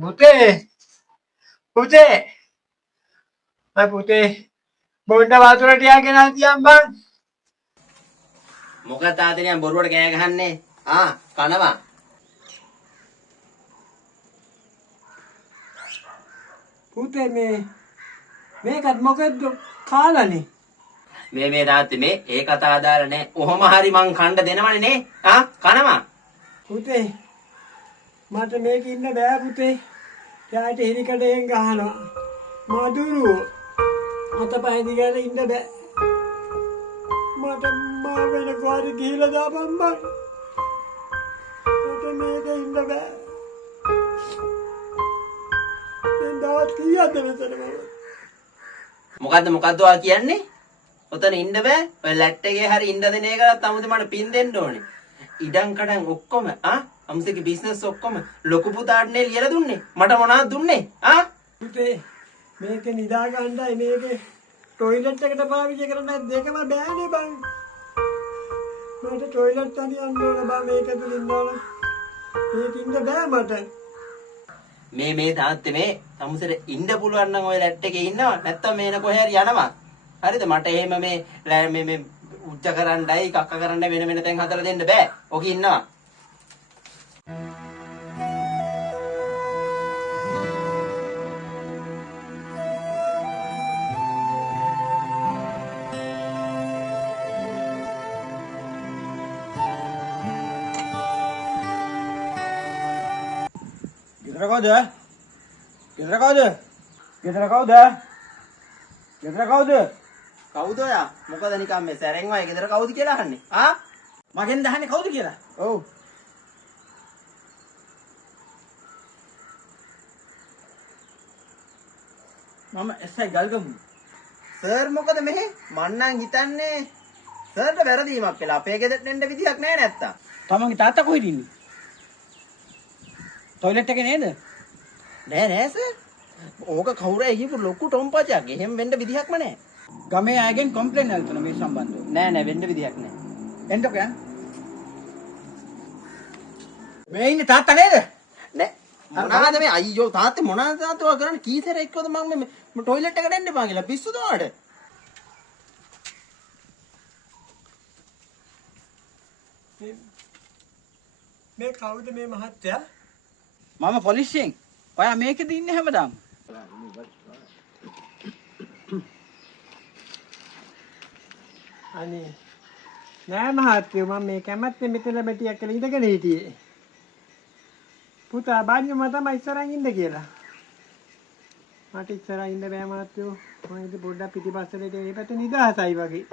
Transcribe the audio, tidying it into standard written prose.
පුතේ පුතේ මම පුතේ බොණ්ඩ වතුර ටිකක් ගෙනත් තියන් බං. මොකද තාත්තනියන් බොරුවට කෑ ගහන්නේ? කනවා. පුතේ මේකත් මොකද්ද කාලානේ? මේ තාත්තේ මේ ඒ කතා අදාළ නැහැ. ඔහොම හරි මං කණ්ඩ දෙනවනේ නේ. කනවා. පුතේ මට මේක ඉන්න බෑ පුතේ. යාට හිරිකඩයෙන් ගහනවා. මදුරු අතපය දිගට ඉන්න බෑ. මට මා වෙන ගාඩි ගිහලා දාපන් බං. මට මේක ඉන්න බෑ. දැන් දවස් කීයක්ද මෙතන මම? මොකද්ද ඔයා කියන්නේ? ඔතන ඉන්න බෑ. ඔය ලැට් එකේ හරි ඉන්න දෙන එකකට අමුතු මට පින් දෙන්න ඕනේ. ඉඩම් කඩම් ඔක්කොම අමුසේගේ බිස්නස් ඔක්කොම ලොකු පුතාටනේ ලියලා දුන්නේ. මට මොනවද දුන්නේ? පුතේ මේක නිදා ගන්නයි මේකේ ටොයිලට් එකට පාවිච්චි කරන්න දෙකම බෑනේ බං. මට ටොයිලට් යන්න ඕන බං මේක තුලින් දාලා. මේක ඉන්න බෑ මට. මේ තාත්තේ මේ අමුසේට ඉන්න පුළුවන් නම් ඔය ලැට් එකේ ඉන්නවා. නැත්තම් මේන කොහේ හරි යනවා. හරිද? මට එහෙම මේ උච්ච කරන්නයි කක්ක කරන්නයි වෙන තැන් හදලා දෙන්න බෑ. ඔක ඉන්නවා. ගෙදර කවුද? ගෙදර කවුද? ගෙදර කවුද? ගෙදර කවුද? කවුද ඔයා? මොකද නිකන් මේ සැරෙන් වයි ගෙදර කවුද කියලා අහන්නේ? මගෙන් දහන්නේ කවුද කියලා? ඔව්. මම එස්ఐ ගල්ගමු. සර් මොකද මෙහෙ? මන්නම් හිතන්නේ සර්ට වැරදීමක් වෙලා අපේ ගෙදරට එන්න විදියක් නැහැ නැත්තම්. තමන්ගේ තාත්තා කොහෙද ඉන්නේ? ටොයිලට් එකේ නේද? නෑ සර්. ඕක කවුරුයි කියපු ලොකු ටොම්පචක්. එහෙම වෙන්න විදියක්ම නැහැ. ගමේ අයගෙන් කම්ප්ලේන්ට් එකක් තුන මේ සම්බන්ධව. නෑ වෙන්න විදියක් නැහැ. එන්නකෝ යන්න. මේ ඉන්නේ තාත්තා නේද? නෑ. මොනවාද මේ අයියෝ තාත්තේ මොනවාද තාත්තා ඔය කරන්නේ? කීසර එක්කවද මම මේ ටොයිලට් එකට එන්න එපා කියලා පිස්සුද ඔයාලට? මේ කවුද මේ මහත්තයා? මම පොලිසියෙන්. ඔයා මේකද ඉන්නේ හැමදාම? අනේ නෑ මහත්තයෝ මම මේ කැමැත්තෙන් මෙතන මෙටියක් කියලා ඉඳගෙන හිටියේ. පුතා බාන්නේ මම තමයි ඉස්සරහින් ඉන්න කියලා. මට ඉස්සරහින් ඉන්න බෑ මහත්තයෝ. මම ඉතින් පොඩ්ඩක් පිටිපස්සට ඒ පැත්ත නිදහසයි වගේ.